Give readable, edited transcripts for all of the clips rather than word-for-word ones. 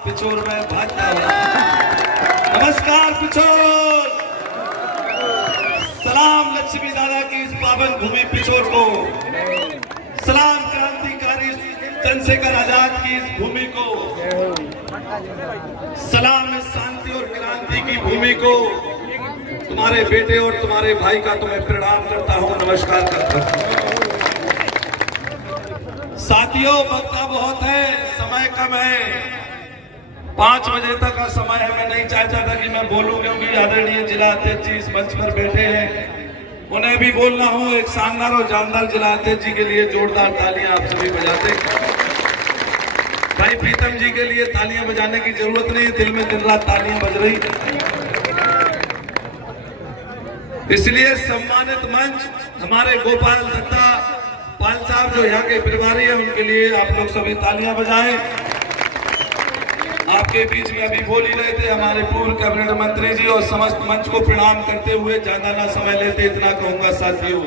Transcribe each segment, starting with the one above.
पिछोर में भागता हूँ। नमस्कार पिछोर, सलाम लक्ष्मी दादा की इस पावन भूमि पिछोर को, सलाम क्रांतिकारी चंद्रशेखर आजाद की इस भूमि को, सलाम इस शांति और क्रांति की भूमि को। तुम्हारे बेटे और तुम्हारे भाई का तुम्हें प्रणाम करता हूँ, नमस्कार करता हूँ। साथियों, वक्ता बहुत है, समय कम है, 5 बजे तक का समय है। मैं नहीं चाहता था कि मैं बोलूं, क्योंकि आदरणीय जिला अध्यक्ष जी इस मंच पर बैठे हैं, उन्हें भी बोलना हूं। एक शानदार और जानदार जिला अध्यक्ष जी के लिए जोरदार तालियां आप सभी बजाते। भाई प्रीतम जी के लिए तालियां बजाने की जरूरत नहीं, दिल में दिन रात तालियां बज रही। इसलिए सम्मानित मंच हमारे गोपाल दत्ता पाल साहब जो यहाँ के प्रभारी है, उनके लिए आप लोग सभी तालियां बजाएं। आपके बीच में अभी बोल ही रहे थे हमारे पूर्व कैबिनेट मंत्री जी, और समस्त मंच को प्रणाम करते हुए ज्यादा ना समय लेते इतना कहूंगा साथियों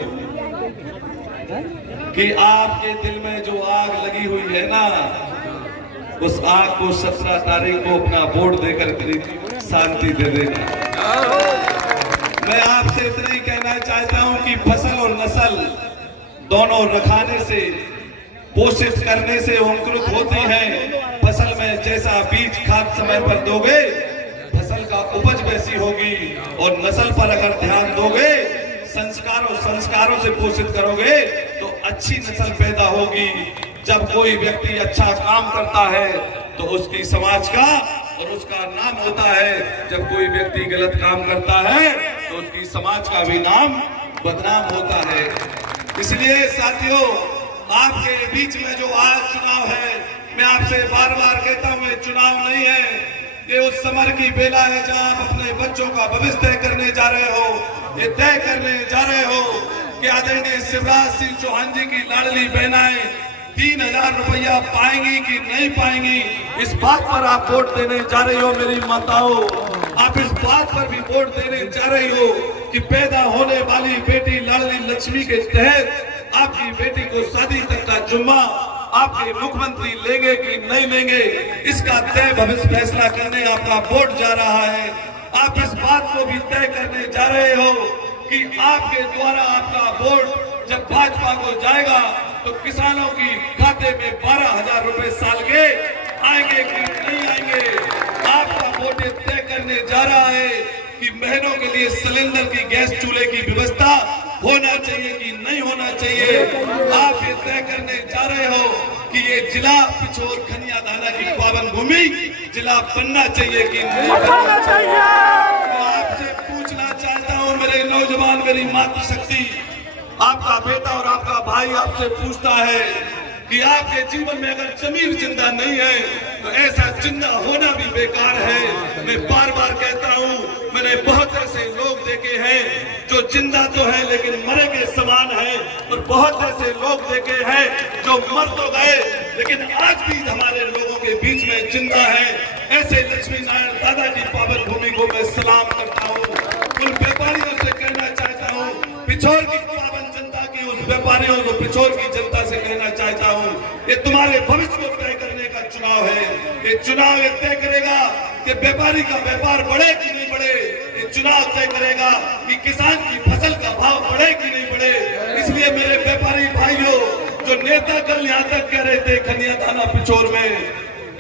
कि आपके दिल में जो आग लगी हुई है ना, उस आग को 17 तारीख को अपना वोट देकर शांति दे देना। मैं आपसे इतना ही कहना चाहता हूं कि फसल और नस्ल दोनों रखाने से, पोषित करने से अंकुरित होती है। फसल में जैसा बीज खाद समय पर दोगे, फसल का उपज वैसी होगी, और नस्ल पर अगर ध्यान दोगे, संस्कारों से पोषित करोगे तो अच्छी नस्ल पैदा होगी। जब कोई व्यक्ति अच्छा काम करता है तो उसकी समाज का और उसका नाम होता है, जब कोई व्यक्ति गलत काम करता है तो उसकी समाज का भी नाम बदनाम होता है। इसलिए साथियों, आपके बीच में जो आज चुनाव है, मैं आपसे बार बार कहता हूं, ये चुनाव नहीं है, ये उस समर की बेला है जहां आप अपने बच्चों का भविष्य तय करने जा रहे हो। ये तय करने जा रहे हो कि आदरणीय शिवराज सिंह चौहान जी की लाडली बहनाएं 3000 रुपया पाएंगी कि नहीं पाएंगी, इस बात पर आप वोट देने जा रही हो। मेरी माताओं, आप इस बात पर भी वोट देने जा रही हो कि पैदा होने वाली बेटी लाडली लक्ष्मी के तहत आपकी बेटी को शादी तक का जुम्मा आपके मुख्यमंत्री लेंगे कि नहीं लेंगे, इसका तय भविष्य फैसला करने आपका वोट जा रहा है। आप इस बात को भी तय करने जा रहे हो कि आपके द्वारा आपका वोट जब भाजपा को जाएगा तो किसानों की खाते में 12,000 रुपए साल के आएंगे कि नहीं आएंगे। आपका वोट तय करने जा रहा है कि बहनों के लिए सिलेंडर की गैस चूल्हे की व्यवस्था होना चाहिए कि नहीं होना चाहिए। आप ये तय करने जा रहे हो कि ये जिला पिछोर खनिया दाना की पावन भूमि जिला बनना चाहिए कि नहीं बनना चाहिए। मैं आपसे पूछना चाहता हूँ, मेरे नौजवान, मेरी मातृशक्ति, आपका बेटा और आपका भाई आपसे पूछता है कि आपके जीवन में अगर जमीन जिंदा नहीं है तो ऐसा जिंदा होना भी बेकार है। मैं बार बार कहता हूँ, मैंने बहुत ऐसे लोग देखे हैं जो जिंदा तो हैं लेकिन मरे के समान हैं, और बहुत ऐसे लोग देखे हैं जो मर तो गए लेकिन आज भी हमारे लोगों के बीच में जिंदा है। ऐसे लक्ष्मी नारायण दादा की पावन भूमि को मैं सलाम करता हूँ। उन व्यापारियों से कहना चाहता हूँ, पिछोर की पावन जनता की, उस व्यापारियों को पिछोर की जनता से कहना चाहता हूँ, ये तुम्हारे भविष्य को तय करने का चुनाव है। ये चुनाव ये तय करेगा कि व्यापारी का व्यापार बढ़े कि नहीं बढ़े। ये चुनाव तय करेगा कि किसान की फसल का भाव बढ़े कि नहीं बढ़े। इसलिए मेरे व्यापारी भाइयों, जो नेता कल यहाँ तक कह रहे थे खनिया दाना पिछोर में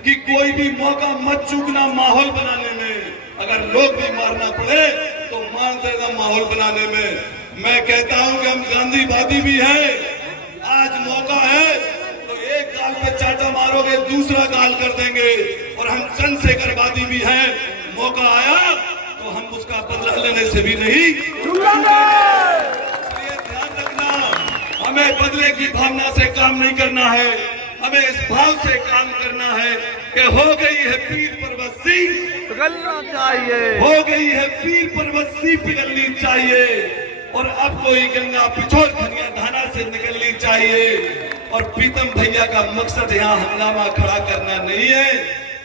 कि कोई भी मौका मत चूकना माहौल बनाने में, अगर लोग भी मारना पड़े तो मार देगा माहौल बनाने में। मैं कहता हूं कि हम गांधीवादी भी हैं। आज मौका है तो एक गाल पे चाटा मारोगे, दूसरा गाल कर देंगे, और हम चंद्रशेखरवादी भी हैं। मौका आया तो हम उसका बदला लेने से भी नहीं चूकेंगे। इसलिए ध्यान रखना, हमें बदले की भावना से काम नहीं करना है, हमें इस भाव से काम करना है कि हो गई है पीर पर्वत सी पिघलना चाहिए, हो गई है पीर पर्वत सी पिघलनी चाहिए, और अब कोई गंगा पिछोर खनिया धाना से निकलनी चाहिए। और प्रीतम भैया का मकसद यहाँ हंगामा खड़ा करना नहीं है।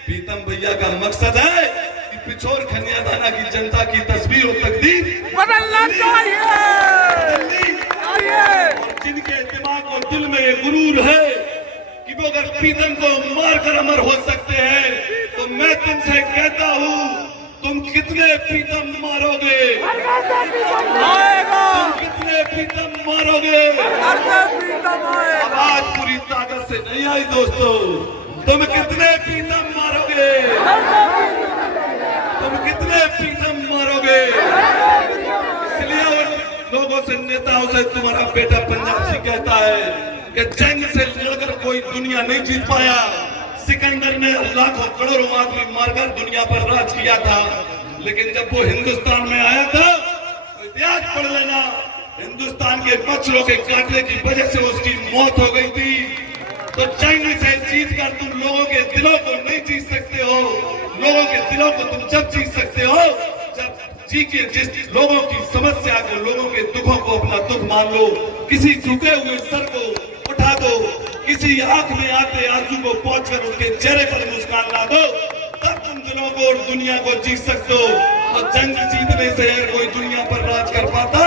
प्रीतम भैया का मकसद है कि पिछोर खनिया धाना की जनता की तस्वीर और तकदीर बदलना चाहिए। और जिनके दिमाग और दिल में ये गुरूर है कि वो अगर प्रीतम को मारकर अमर हो सकते हैं तो मैं तुमसे कहता हूँ, तुम कितने प्रीतम मारोगे, तुम कितने प्रीतम मारोगे। आवाज पूरी ताकत से नहीं आई दोस्तों, तुम कितने प्रीतम मारोगे, तुम कितने प्रीतम मारोगे। इसलिए उन लोगों से, नेताओं से तुम्हारा बेटा पंजाब से कहता है कि जंग से लड़कर कोई दुनिया नहीं जीत पाया। सिकंदर ने लाखों करोड़ों आदमी मारकर दुनिया पर राज किया था, लेकिन जब वो हिंदुस्तान में आया था तो इतिहास पढ़ लेना, हिंदुस्तान के मच्छरों के काटने की वजह से उसकी मौत हो गई थी। तो जंग से जीत कर तुम लोगों के दिलों को नहीं जीत सकते हो। लोगों के दिलों को तुम जब जीत सकते हो जब जी के जिस लोगों की समस्या को, लोगों के दुखों को अपना दुख मान लो, किसी झुके हुए सर को उठा दो, किसी आंख में आते आंसू को पहुंचकर उसके चेहरे पर मुस्कान ला दो, तब तुम दिलों को और दुनिया को जीत सकते हो। तो जंग जीतने से अगर कोई दुनिया पर राज कर पाता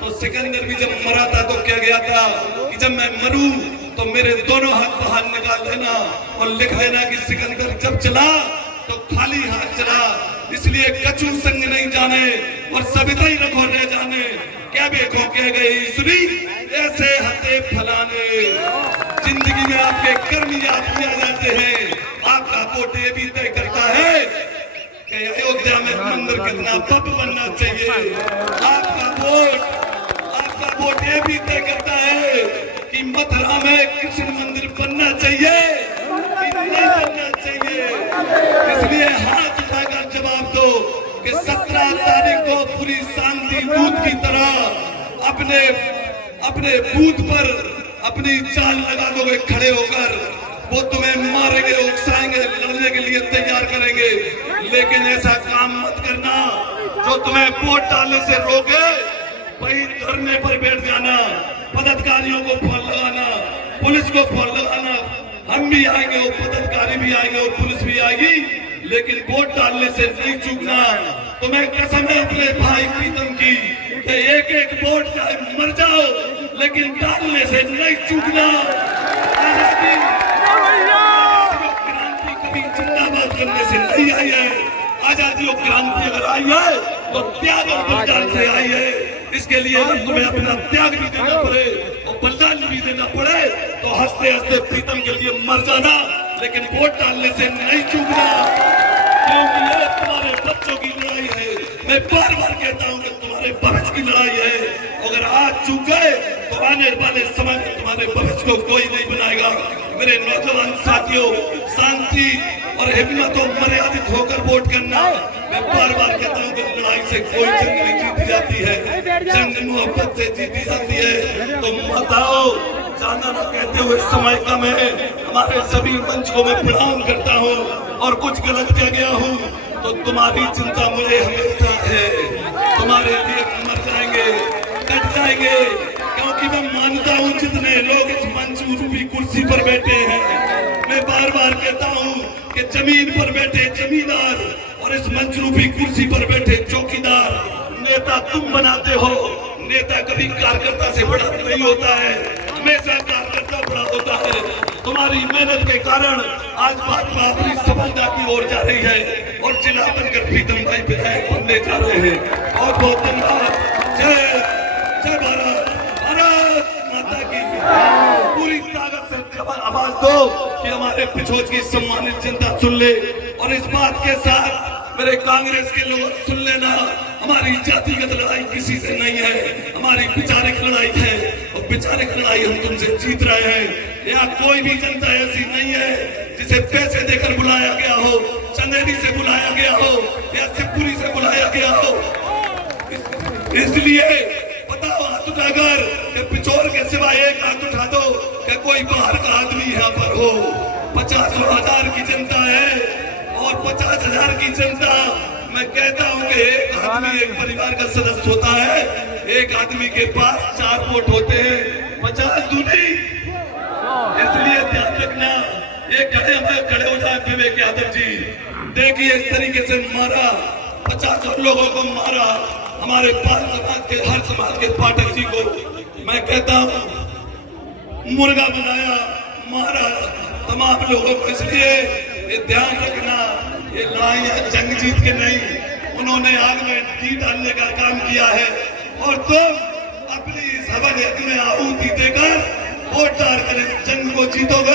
तो सिकंदर भी जब मरा था तो क्या गया था कि जब मैं मरूं तो मेरे दोनों हाथ बाहर निकाल देना और लिख देना कि सिकंदर जब चला तो खाली हाथ चला। इसलिए कछु संग नहीं जाने और सविता ही रखो रह जाने, क्या देखो कह गई सुनी ऐसे हते फलाने। जिंदगी में आपके कर्म याद किया जाते हैं, आपका वोट ये भी तय करता है कि अयोध्या में मंदिर कितना भव्य बनना चाहिए। आपका वोट ये भी तय करता है कि मथुरा में कृष्ण मंदिर बनना चाहिए कि नहीं बनना चाहिए। इसलिए हाथ उठाकर जवाब दो कि 17 तारीख को पूरी शांति दूत की तरह अपने बूथ पर अपनी चाल लगा दोगे खड़े होकर, वो तुम्हें मारेंगे, उकसाएंगे, लड़ने के लिए तैयार करेंगे। लेकिन ऐसा काम मत करना जो तुम्हें वोट डालने से रोके। वही धरने पर बैठ जाना, पदाधिकारियों को फोन लगाना, पुलिस को फोन लगाना। हम भी आएंगे, वो पदाधिकारी भी आएंगे और पुलिस भी आएगी, लेकिन वोट डालने से नहीं चूकना। तुम्हें कसम है अपने भाई प्रीतम की, एक एक वोट चाहे मर जाओ लेकिन डालने से नहीं चूकना। क्रांति कभी जिंदाबाद करने से नहीं आई है। आजादी और क्रांति अगर आई है तो त्याग और बलिदान से आई है। इसके लिए तुम्हें अपना त्याग भी देना पड़े और बलिदान भी देना पड़े तो हंसते हंसते प्रीतम के लिए मर जाना, लेकिन वोट डालने से नहीं चूकना। क्योंकि ये तुम्हारे बच्चों की लड़ाई है। मैं बार बार कहता हूँ कि तुम्हारे भविष्य की लड़ाई है। अगर आज चूक गए तो आने वाले समय में तुम्हारे भविष्य को कोई नहीं बनाएगा। मेरे नौजवान साथियों, शांति और हिम्मत और मर्यादित होकर वोट करना। मैं बार बार कहता हूँ कि लड़ाई से कोई जंग नहीं जीती जाती है, जंग मोहब्बत से जीती जाती है। तो माताओं, ज्यादा न कहते हुए समय कम है, हमारे सभी मंच को मैं प्रणाम करता हूँ और कुछ गलत कह गया हूँ तो तुम्हारी चिंता मुझे हमेशा है। तुम्हारे लिए मर जाएंगे, कट जाएंगे, क्योंकि मैं मानता हूँ जितने लोग इस मंच रूपी कुर्सी पर बैठे हैं, मैं बार बार कहता हूँ कि जमीन पर बैठे जमींदार और इस मंच रूपी कुर्सी पर बैठे चौकीदार, नेता तुम बनाते हो। नेता कभी कार्यकर्ता से बड़ा नहीं होता है, हमेशा कार्यकर्ता बड़ा होता है। तुम्हारी मेहनत के कारण आज भाजपा अपनी सफलता की ओर जा रही है और जिला बनकर प्रीतम भाई विधायक बनने जा रहे हैं। बहुत बहुत धन्यवाद। जय जय भारत, भारत माता की। पूरी ताकत से आवाज दो कि हमारे पिछोर की सम्मानित जनता सुन ले। और इस बात के साथ मेरे कांग्रेस के लोग सुन लेना, हमारी जातिगत लड़ाई किसी से नहीं है, हमारी विचारिक लड़ाई है और विचारिक लड़ाई हम तुमसे जीत रहे हैं। यहाँ कोई भी जनता ऐसी नहीं है जिसे पैसे देकर बुलाया गया हो, चंदेरी से बुलाया गया हो या शिवपुरी से बुलाया गया हो। इसलिए बताओ, हाथ उठाकर पिछोर के सिवा एक हाथ उठा दो कि कोई बाहर का आदमी यहाँ पर हो। 50,000 की जनता है और 50,000 की जनता। मैं कहता हूँ कि एक आदमी एक परिवार का सदस्य होता है, एक आदमी के पास 4 वोट होते हैं, 50 दूनी। इसलिए ध्यान रखना, ये खड़े हो जाए विवेक यादव जी। देखिए इस तरीके से मारा, 50 लोगों को मारा, हमारे पाल समाज के, हर समाज के पाठक जी को। मैं कहता हूँ मुर्गा बनाया, मारा तमाम लोगों को। इसलिए ये ध्यान रखना, ये ये लड़ाइयां जंग जीत के नहीं, उन्होंने आग में घी डालने का काम किया है। और तुम अपनी इस हवन यज्ञ में आहुति देकर वोट डालकर इस जंग को जीतोगे।